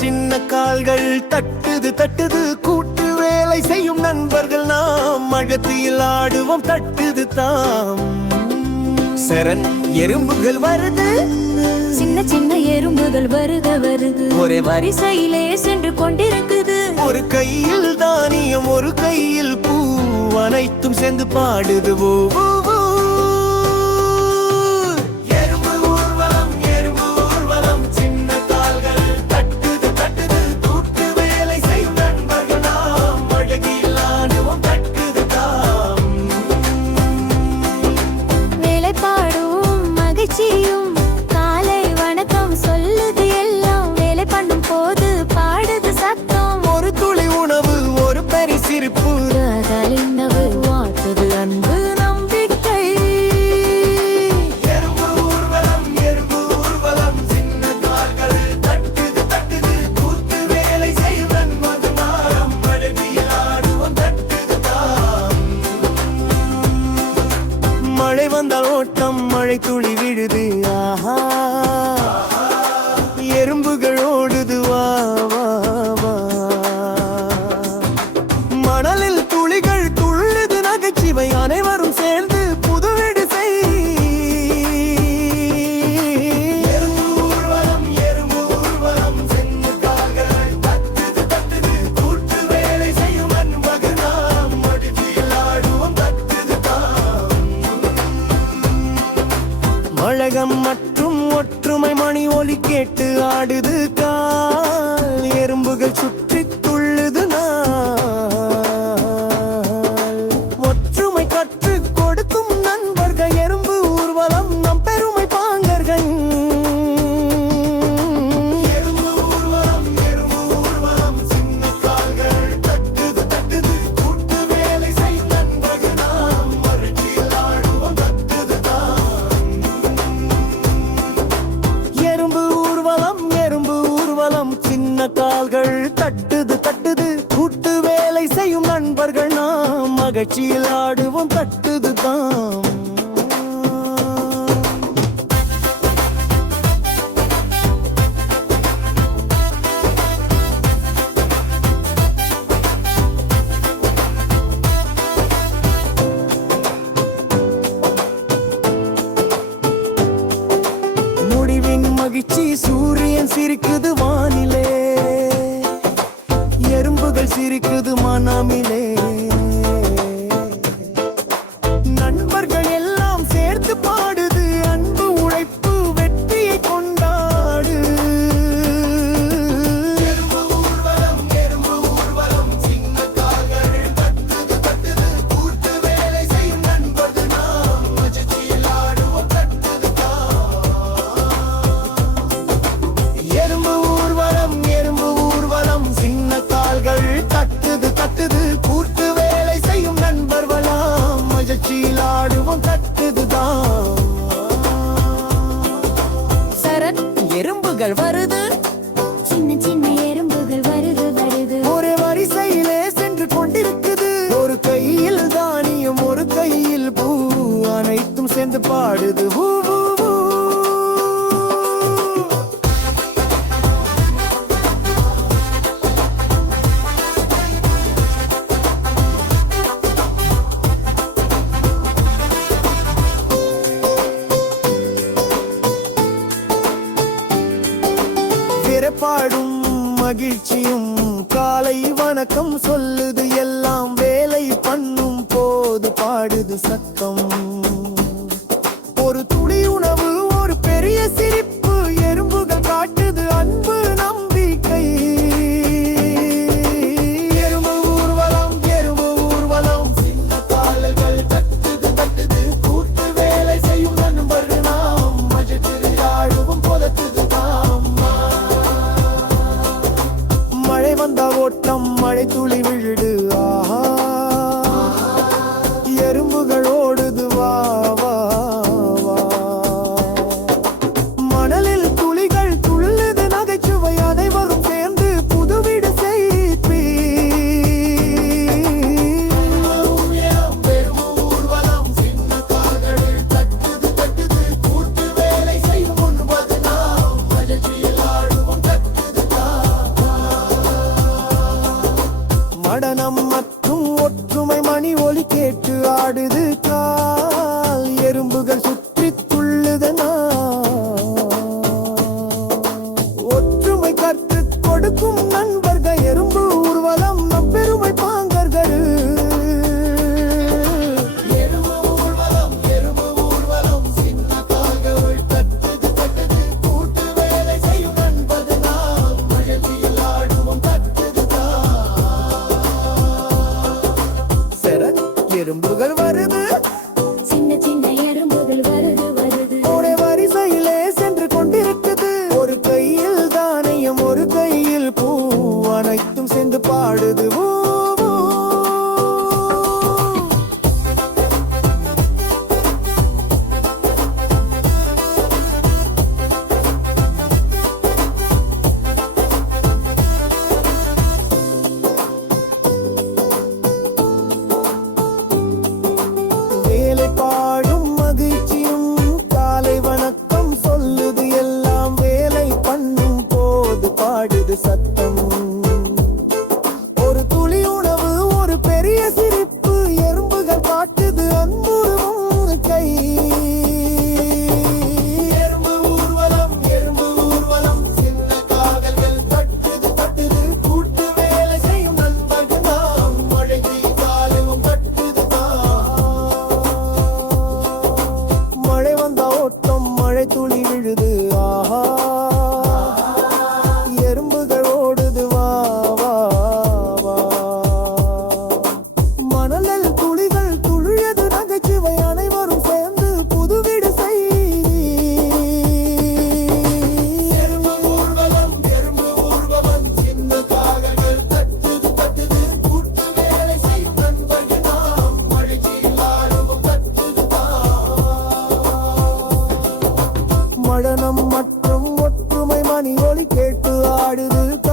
சின்ன கால்கள் தட்டுது தட்டுது கூட்டு வேலை செய்யும் நண்பர்கள் நாம் மழத்தில் ஆடுவோம் தட்டுது தாம் சரண் எறும்புகள் வருது சின்ன சின்ன எறும்புகள் வருது ஒரே வரிசையிலே சென்று கொண்டிருக்குது ஒரு கையில் தானியம் ஒரு கையில் பூ அனைத்தும் சேர்ந்து பாடுது ஓ காலை வணக்கம் சொல்லுது எல்லாம் வேலை பண்ணும் போது பாடுது சத்தம் ஒரு துளி உணவு ஒரு பெரிய சிரிப்பு உணவு வாட்டுது அன்பு நம்பிக்கை எறும்பு ஊர்வலம் சின்ன கால்கள் தட்டுது தட்டுது கூத்து வேலை செய்யும் நண்பர்கள் நாம் மழவில் ஆடுவோம் தட்டுது தாம் மழை வந்தால் ஓட்டம் மழை துளி விழுது ஆஹா எறும்புகள் ஓடுது வா வா வா மணலில் துளிகள் துள்ளுது நகைச்சுவை அனைவரும் சேர்ந்து புதுவீடு செய் எறும்பு ஊர்வலம் சின்ன கால்கள் தட்டுது தட்டுது கூட்டு வேலை செய்யும் நண்பர்கள் நாம் மடியில் ஆடுவோம் தட்டுது தாம் மழகம் மற்றும் ஒற்றுமை மணி ஒலி கேட்டு ஆடுது கால் எறும்புகள் சுற்றி துள்ளுது நாள் ஒற்றுமை கற்று கொடுக்கும் நண்பர்கள் எறும்பு ஊர்வலம் நம் பெருமை பாங்கர்கள் எறும்பு ஊர்வலம் சின்ன கால்கள் தட்டுது தட்டுது கூட்டு வேலை செய்யும் நண்பர்கள் நாம் மகிழ்ச்சியில் ஆடுவோம் தட்டுது தாம் எறும்பு ஊர்வலம் சின்ன கால்கள் தட்டுது தட்டுது கூட்டு வேலை செய்யும் நண்பர்கள் நாம் மகிழ்ச்சியில் ஆடுவோம் தட்டுது தாம் முடிவின் மகிழ்ச்சி சூரியன் சிரிக்குது வானிலே எறும்புகள் சிரிக்குது மனமிலே நண்பர்கள் எல்லாம் சேர்த்து பாடுது அன்பு உழைப்பு வெற்றியை கொண்டாடு எறும்பு ஊர்வலம் சின்ன கால்கள் தட்டுது தட்டுது கூட்டு வேலை செய்யும் நண்பர்கள் நாம் மகிழ்ச்சியில் ஆடுவோம் தட்டுது எறும்பு ஊர்வலம் சின்ன கால்கள் தட்டுது தட்டுது கூட்டு வேலை செய்யும் நண்பர்களாம் மகிழ்ச்சியில் ஆடுவோம் தட்டுது தான் சரண் எறும்புகள் வருது சின்ன சின்ன எறும்புகள் வருது ஒரு வரிசையிலே சென்று கொண்டிருக்குது ஒரு கையில் தானியம் ஒரு கையில் பூ அனைத்தும் சேர்ந்து பாடுது ஊ ஊ ஊ. பாடும் மகிழ்ச்சியும் காலை வணக்கம் சொல்லுது எல்லாம் வேலை பண்ணும் போது பாடுது சத்தம் ஒரு துளி உணவு ஒரு பெரிய சிரிப்பு எறும்புகள் காட்டுது அன்பு நம்பிக்கை எறும்பு ஊர்வலம் சின்ன கால்கள் தட்டுது தட்டுது கூட்டு வேலை செய்யும் நண்பர்கள் நாம் மகிழ்ச்சியில் ஆடுவோம் போதட்டுது தாம் மழை வந்தா ஓட்டம் மழை துளி விழுது ஆஹா எறும்புகள் ஓடுது வா வா வா மணலில் துளிகள் துள்ளுது நகைச்சுவை அனைவரும் சேர்ந்து புதுவீடு செய்ப்பி ஊர்வலம் சின்ன கால்கள் தட்டுது தட்டுது கூட்டு வேலை செய்யும் நாம் மகிழ்ச்சியில் ஆடுவோம் தட்டுது தான் ஒலி கேட்டு ஆடுது